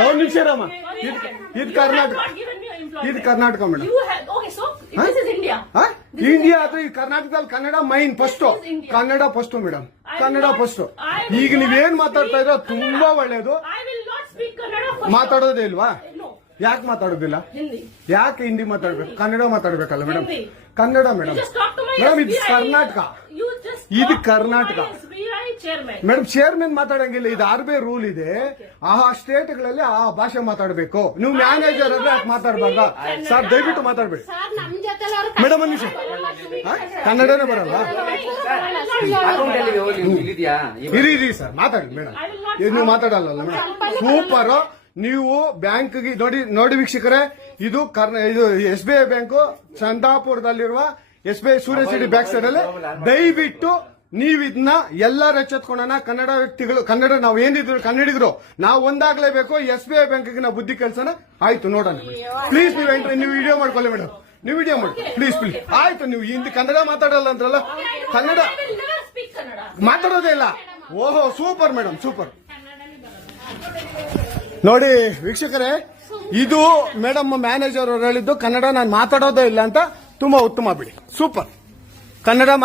ಒಂದು ನಿಮಿಷ ರಾಮ, ಇದು ಕರ್ನಾಟಕ, ಇದು ಕರ್ನಾಟಕ ಮೇಡಮ್. ಇಂಡಿಯಾ ಅಥವಾ ಈ ಕರ್ನಾಟಕದಲ್ಲಿ Kannada main first, Kannada first madam, Kannada first. ಈಗ ನೀವೇನ್ ಮಾತಾಡ್ತಾ ಇರೋ ತುಂಬಾ ಒಳ್ಳೇದು. ಮಾತಾಡೋದೇ ಇಲ್ವಾ? ಯಾಕೆ ಮಾತಾಡೋದಿಲ್ಲ? ಯಾಕೆ ಹಿಂದಿ ಮಾತಾಡ್ಬೇಕು? ಕನ್ನಡ ಮಾತಾಡ್ಬೇಕಲ್ಲ ಮೇಡಮ್? ಕನ್ನಡ ಮೇಡಮ್. ಮೇಡಮ್ ಇದು ಕರ್ನಾಟಕ, ಇದು ಕರ್ನಾಟಕ ಮೇಡಮ್. ಚೇರ್ಮನ್ ಮಾತಾಡಂಗಿಲ್ಲ, ಇದು RBI ರೂಲ್ ಇದೆ. ಆ ಸ್ಟೇಟ್ಗಳಲ್ಲಿ ಆ ಭಾಷೆ ಮಾತಾಡಬೇಕು. ನೀವು ಮ್ಯಾನೇಜರ್ ಆದ್ರೆ ಯಾಕೆ ಮಾತಾಡ್ಬಾರ್ದ ಸರ್? ದಯವಿಟ್ಟು ಮಾತಾಡ್ಬೇಡಿ ಮೇಡಮ್. ಒಂದು ನಿಮಿಷ, ಕನ್ನಡನೇ ಬರಲ್ಲ? ಇರಿ ಸರ್, ಮಾತಾಡಿ ಮೇಡಮ್. ನೀವು ಮಾತಾಡಲ್ಲ ಮೇಡಮ್? ಸೂಪರ್. ನೀವು ಬ್ಯಾಂಕ್ಗೆ ನೋಡಿ ವೀಕ್ಷಕರೇ, ಇದು SBI ಬ್ಯಾಂಕು ಚಂದಾಪುರದಲ್ಲಿರುವ SBI ಸೂರ್ಯ ಸಿಟಿ ಬ್ಯಾಕ್ ಸೈಡ್ ಅಲ್ಲಿ. ದಯವಿಟ್ಟು ನೀವು ಇದನ್ನ ಎಲ್ಲರೂ ಎಚ್ಚೆತ್ಕೊಳ್ಳೋಣ. ಕನ್ನಡ ವ್ಯಕ್ತಿಗಳು, ಕನ್ನಡ ನಾವು ಏನಿದ್ರು ಕನ್ನಡಿಗರು ನಾವು ಒಂದಾಗ್ಲೇಬೇಕು. SBI ಬ್ಯಾಂಕ್ಗೆ ನಾವು ಬುದ್ಧಿ ಕಲ್ಸೋಣ. ಆಯ್ತು, ನೋಡೋಣ ಪ್ಲೀಸ್. ನೀವು ವಿಡಿಯೋ ಮಾಡ್ಕೊಳ್ಳಿ ಮೇಡಮ್, ನೀವು ವಿಡಿಯೋ ಮಾಡಿ ಪ್ಲೀಸ್ ಪ್ಲೀಸ್. ಆಯ್ತು, ನೀವು ಹಿಂದಿ ಕನ್ನಡ ಮಾತಾಡಲ್ಲ ಅಂದ್ರಲ್ಲ, ಕನ್ನಡ ಮಾತಾಡೋದೇ ಇಲ್ಲ. ಓಹೋ, ಸೂಪರ್ ಮೇಡಮ್, ಸೂಪರ್. ನೋಡಿ ವೀಕ್ಷಕರೇ, ಇದು ಮೇಡಮ್ ಮ್ಯಾನೇಜರ್ ಅವರು ಹೇಳಿದ್ದು ಕನ್ನಡ ನಾನು ಮಾತಾಡೋದೇ ಇಲ್ಲ ಅಂತ. ತುಂಬಾ ಉತ್ತಮ ಬಿಡಿ, ಸೂಪರ್. ಕನ್ನಡ